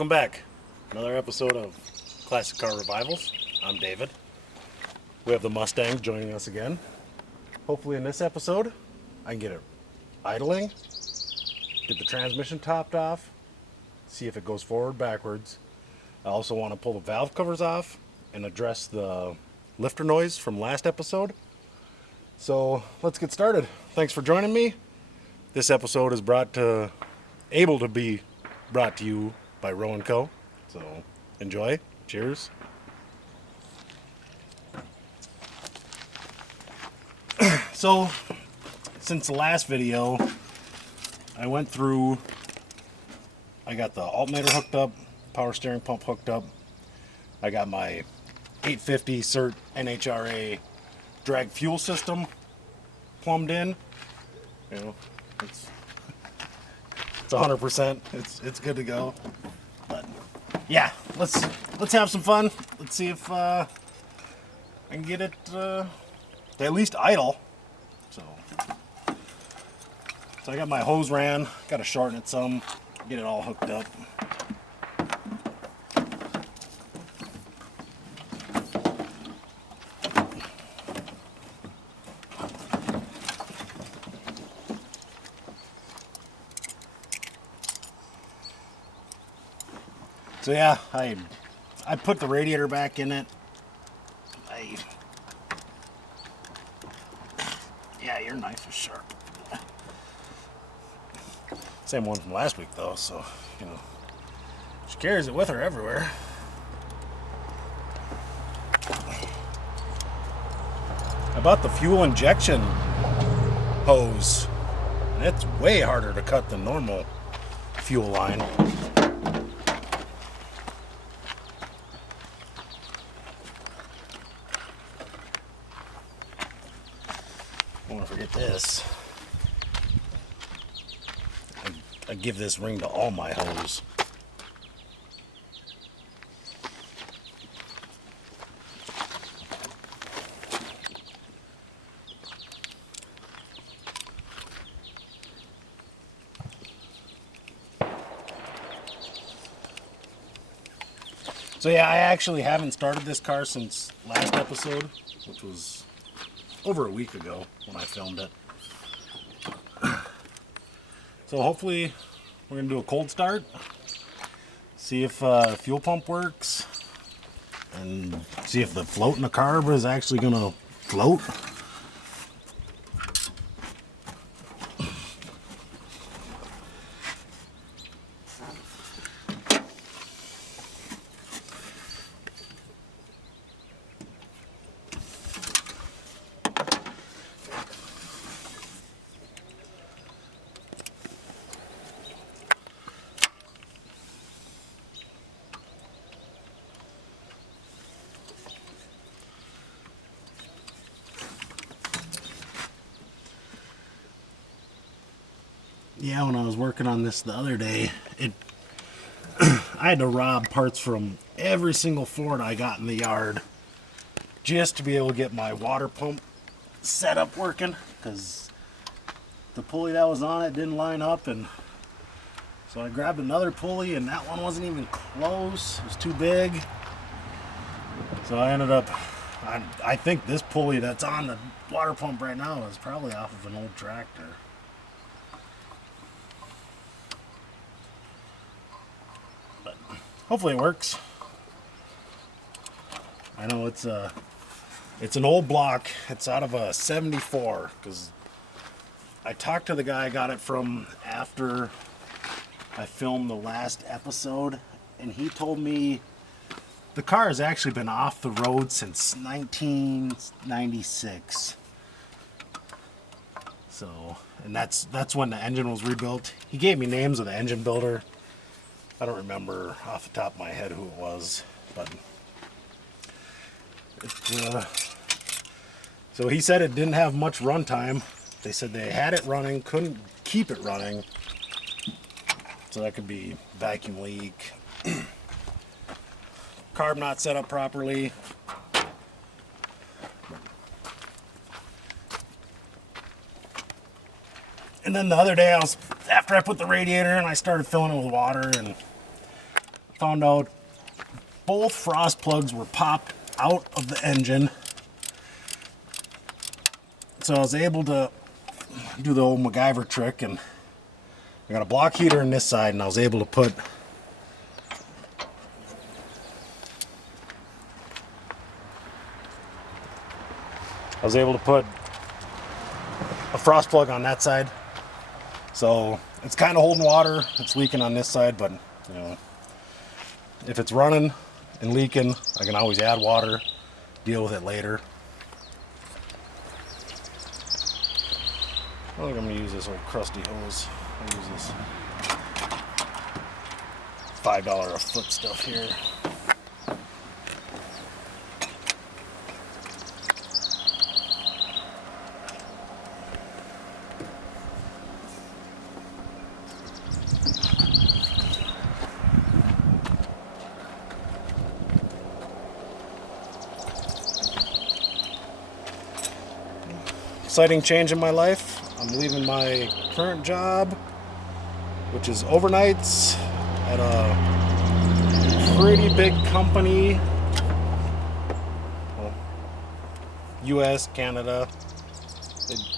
Welcome back. Another episode of Classic Car Revivals. I'm David. We have the Mustang joining us again. Hopefully in this episode, I can get it idling, get the transmission topped off, see if it goes forward, backwards. I also want to pull the valve covers off and address the lifter noise from last episode. So let's get started. Thanks for joining me. This episode is able to be brought to you by Row & Co. So enjoy. Cheers. So since the last video, I went through, I got the alternator hooked up, power steering pump hooked up. I got my 850 CERT NHRA drag fuel system plumbed in. You know, it's 100%. It's good to go. But yeah, let's have some fun. Let's see if I can get it to at least idle. So I got my hose ran. Got to shorten it some. Get it all hooked up. So yeah, I put the radiator back in it. Yeah, your knife is sharp. Same one from last week though, so you know, she carries it with her everywhere. I bought the fuel injection hose, and it's way harder to cut than normal fuel line. I want to forget this. I give this ring to all my hose. So yeah, I actually haven't started this car since last episode, which was over a week ago when I filmed it. So hopefully we're going to do a cold start, see if fuel pump works, and see if the float in the carb is actually going to float. Yeah, when I was working on this the other day, I had to rob parts from every single Ford I got in the yard just to be able to get my water pump set up working, because the pulley that was on it didn't line up, and so I grabbed another pulley and that one wasn't even close. It was too big. So I ended up, I think this pulley that's on the water pump right now is probably off of an old tractor. Hopefully it works. I know it's an old block. It's out of a 74, because I talked to the guy I got it from after I filmed the last episode, and he told me the car has actually been off the road since 1996. So, and that's when the engine was rebuilt. He gave me names of the engine builder. I don't remember off the top of my head who it was, but so he said it didn't have much runtime. They said they had it running, couldn't keep it running, so that could be vacuum leak, carb not set up properly. And then the other day, after I put the radiator in, I started filling it with water, and found out both frost plugs were popped out of the engine. So I was able to do the old MacGyver trick, and I got a block heater on this side, and I was able to put a frost plug on that side. So it's kind of holding water. It's leaking on this side, but you know, if it's running and leaking, I can always add water, deal with it later. I think I'm gonna use this old crusty hose. I'll use this $5 a foot stuff here. Exciting change in my life. I'm leaving my current job, which is overnights at a pretty big company. Well, US, Canada.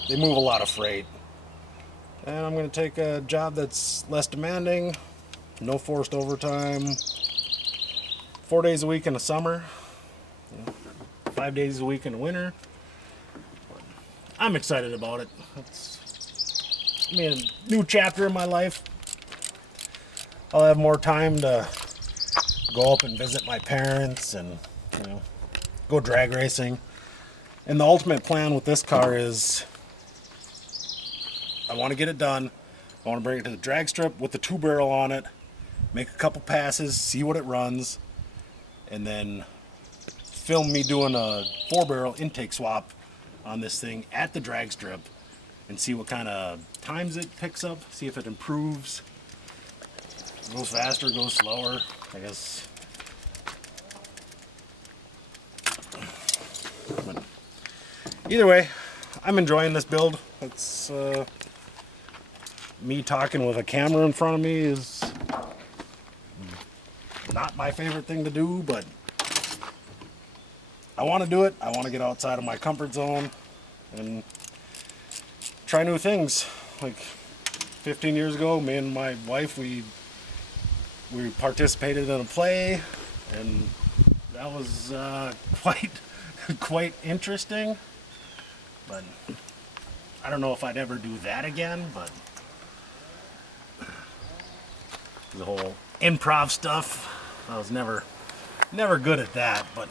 They move a lot of freight. And I'm going to take a job that's less demanding, no forced overtime, 4 days a week in the summer, 5 days a week in the winter. I'm excited about it. It's a new chapter in my life. I'll have more time to go up and visit my parents and, you know, go drag racing. And the ultimate plan with this car is I want to get it done. I want to bring it to the drag strip with the 2-barrel on it, make a couple passes, see what it runs, and then film me doing a 4-barrel intake swap on this thing at the drag strip and see what kind of times it picks up, see if it improves, goes faster, goes slower, I guess. But either way, I'm enjoying this build. It's me talking with a camera in front of me is not my favorite thing to do, but I want to do it. I want to get outside of my comfort zone and try new things. Like 15 years ago, me and my wife, we participated in a play, and that was quite interesting. But I don't know if I'd ever do that again. But the whole improv stuff, I was never good at that. But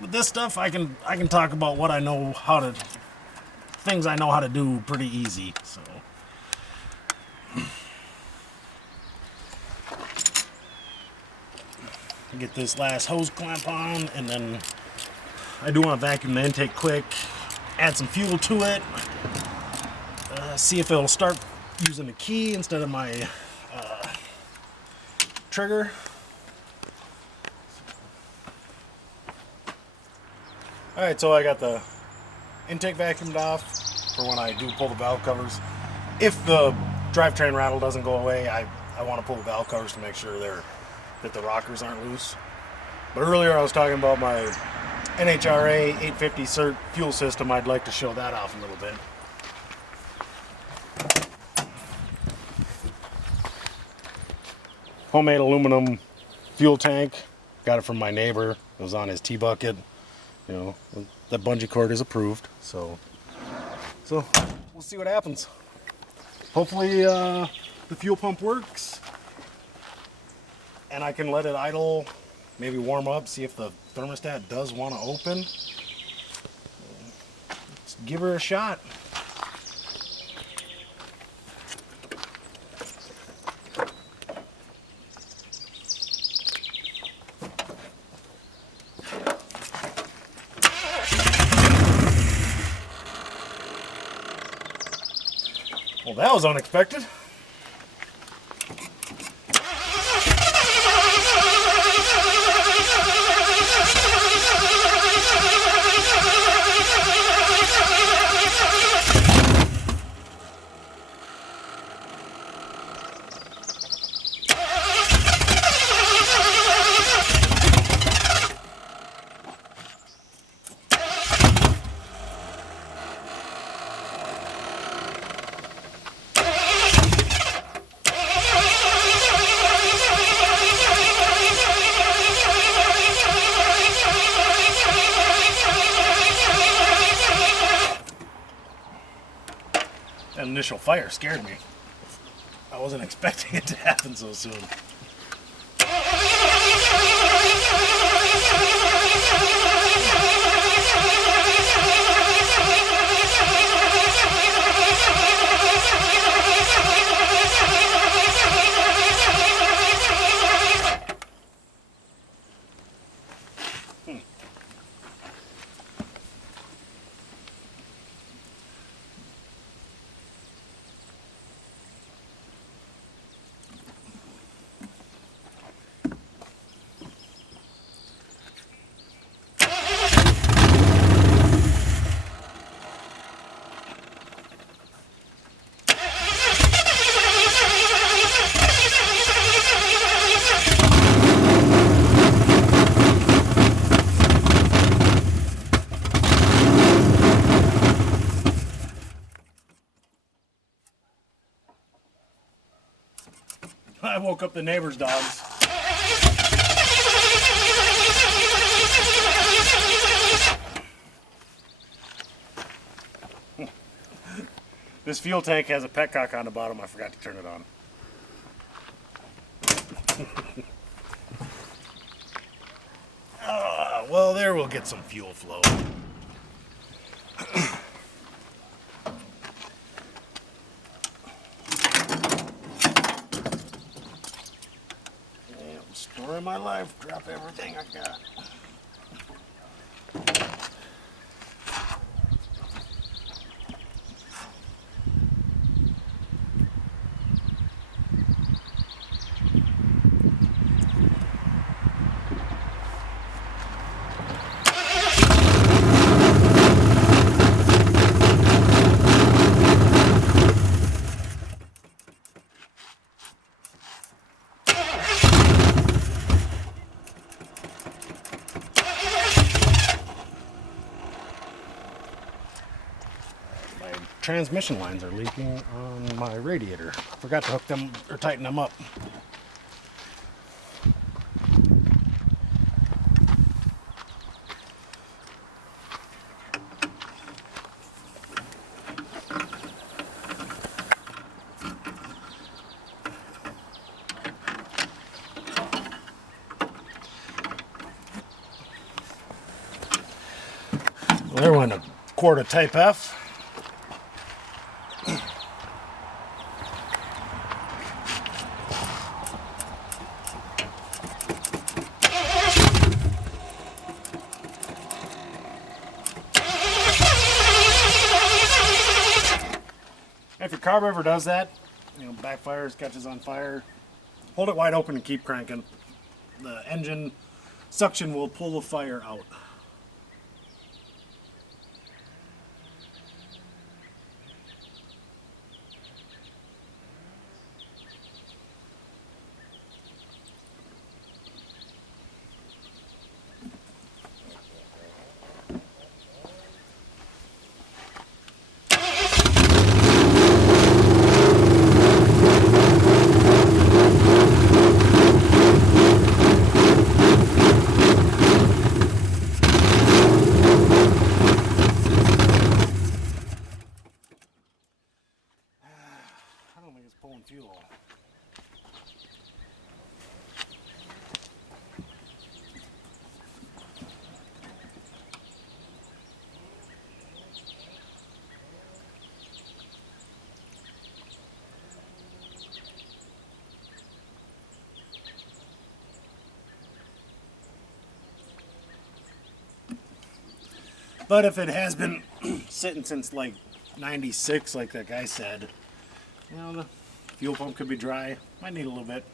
with this stuff, I can talk about what I know how to, things I know how to do pretty easy. So get this last hose clamp on, and then I do want to vacuum the intake quick, add some fuel to it, see if it'll start using the key instead of my trigger. Alright, so I got the intake vacuumed off for when I do pull the valve covers. If the drivetrain rattle doesn't go away, I want to pull the valve covers to make sure that the rockers aren't loose. But earlier I was talking about my NHRA 850 cert fuel system. I'd like to show that off a little bit. Homemade aluminum fuel tank. Got it from my neighbor. It was on his T-bucket. You know, that bungee cord is approved, so we'll see what happens. Hopefully the fuel pump works, and I can let it idle, maybe warm up, see if the thermostat does want to open. Let's give her a shot. Well, that was unexpected. That initial fire scared me. I wasn't expecting it to happen so soon. I woke up the neighbor's dogs. This fuel tank has a petcock on the bottom. I forgot to turn it on. Well, there we'll get some fuel flow. Story of my life, drop everything I got. Transmission lines are leaking on my radiator. Forgot to hook them or tighten them up. Well, there went a quart of Type F. If your carb ever does that, backfires, catches on fire, hold it wide open and keep cranking. The engine suction will pull the fire out. Pulling fuel. But if it has been sitting since like 96, like that guy said, the fuel pump could be dry. Might need a little bit.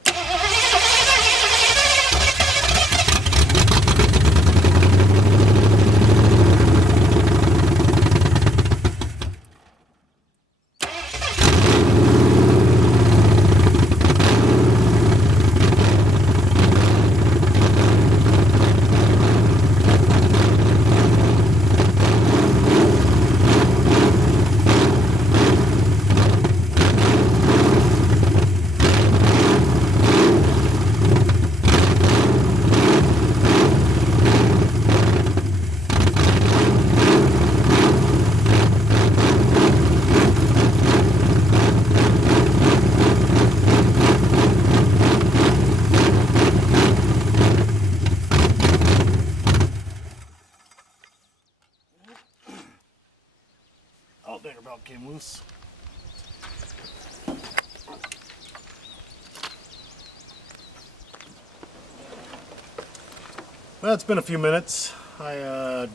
Well, it's been a few minutes. I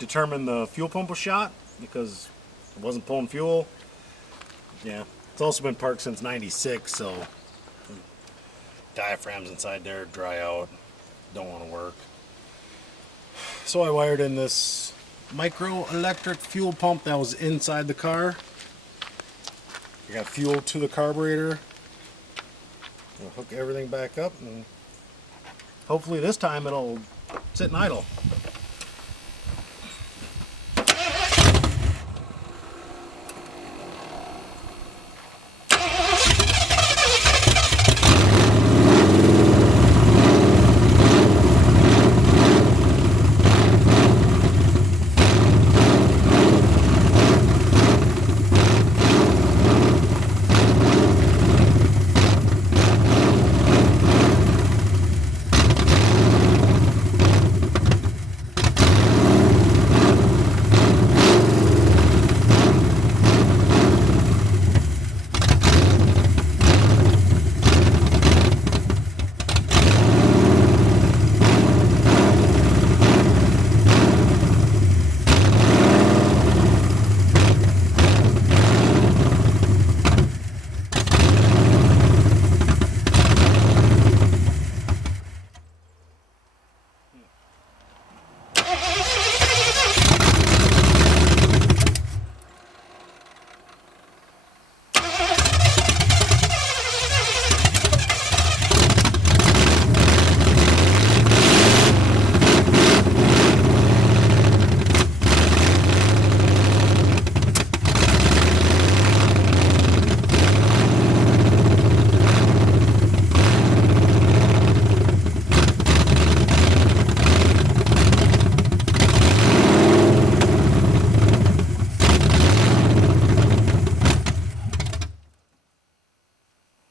determined the fuel pump was shot because it wasn't pulling fuel. Yeah, it's also been parked since '96, so diaphragms inside there dry out, don't want to work. So I wired in this micro electric fuel pump that was inside the car. I got fuel to the carburetor. I'll hook everything back up, and hopefully this time it'll sit and idle.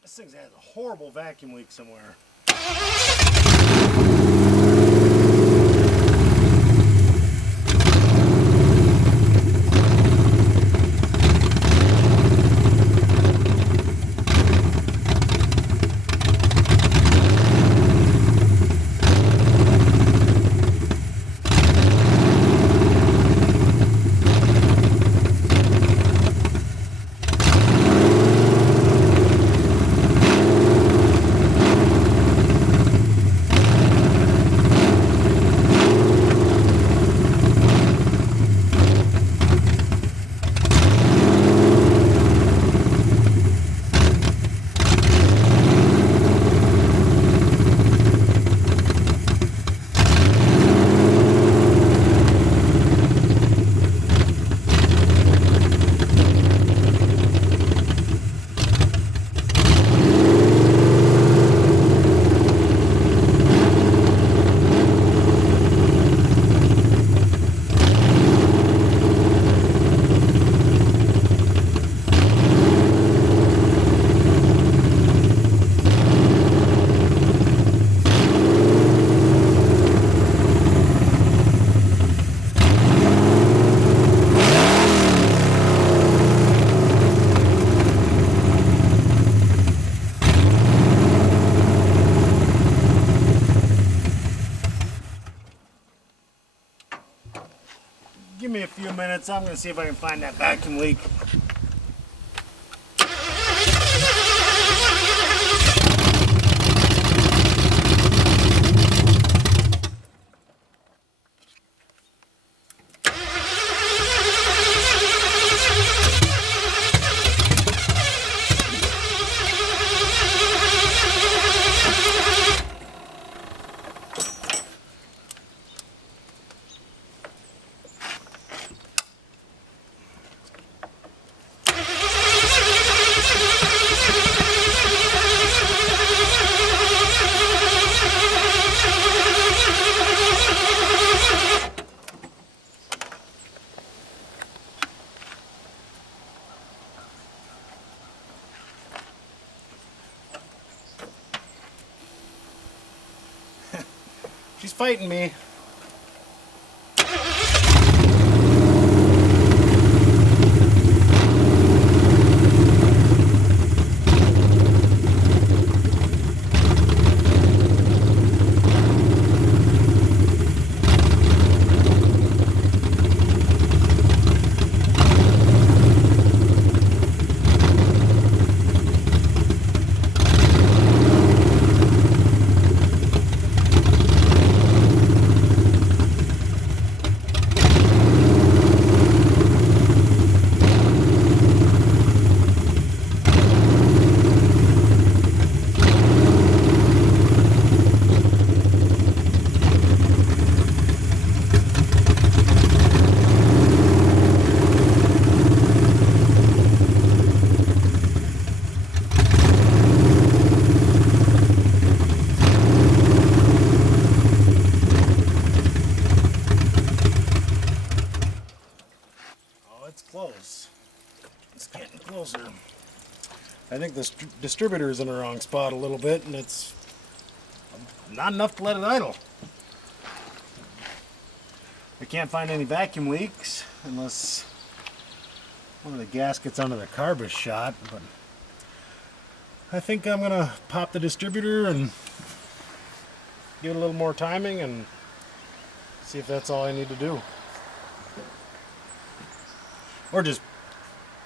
This thing has a horrible vacuum leak somewhere. Give me a few minutes. I'm going to see if I can find that vacuum leak. She's fighting me. I think the distributor is in the wrong spot a little bit, and it's not enough to let it idle. I can't find any vacuum leaks unless one of the gaskets under the carb is shot, but I think I'm gonna pop the distributor and give it a little more timing and see if that's all I need to do. Or just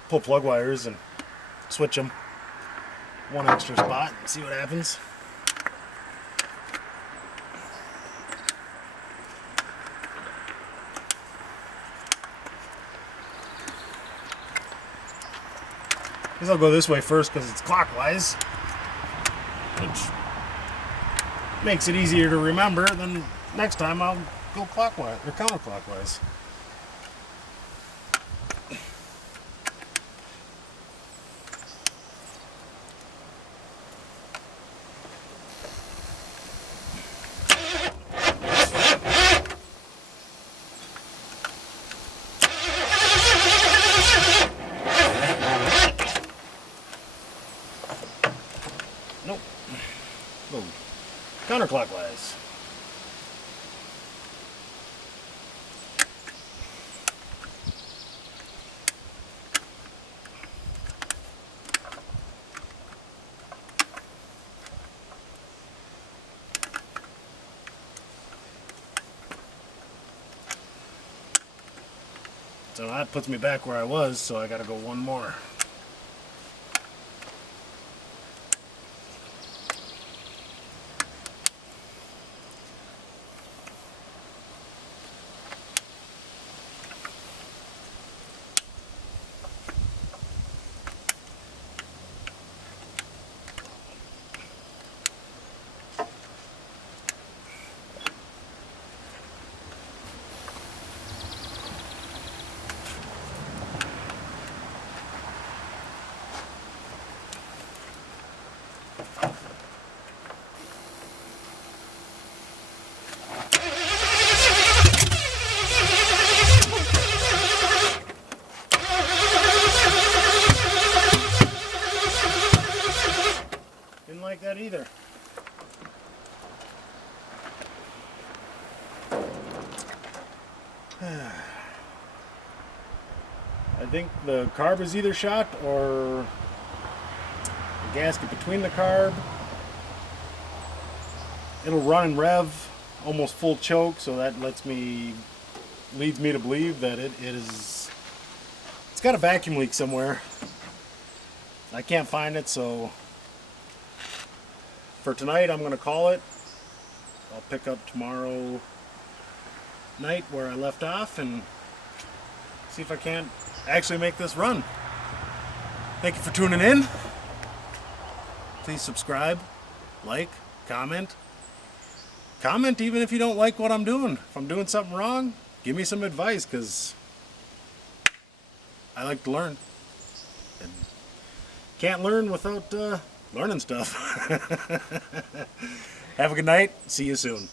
pull plug wires and switch them one extra spot and see what happens. I guess I'll go this way first because it's clockwise, which makes it easier to remember. Then next time I'll go clockwise or counterclockwise. Nope. Go counterclockwise. So that puts me back where I was, so I gotta go one more. Didn't like that either. I think the carb is either shot or the gasket between the carb. It'll run and rev almost full choke, so that leads me to believe that it's got a vacuum leak somewhere. I can't find it, so for tonight I'm going to call it. I'll pick up tomorrow night where I left off and see if I can't actually make this run. Thank you for tuning in. Please subscribe, like, comment. Comment even if you don't like what I'm doing. If I'm doing something wrong, give me some advice, because I like to learn. And can't learn without learning stuff. Have a good night. See you soon.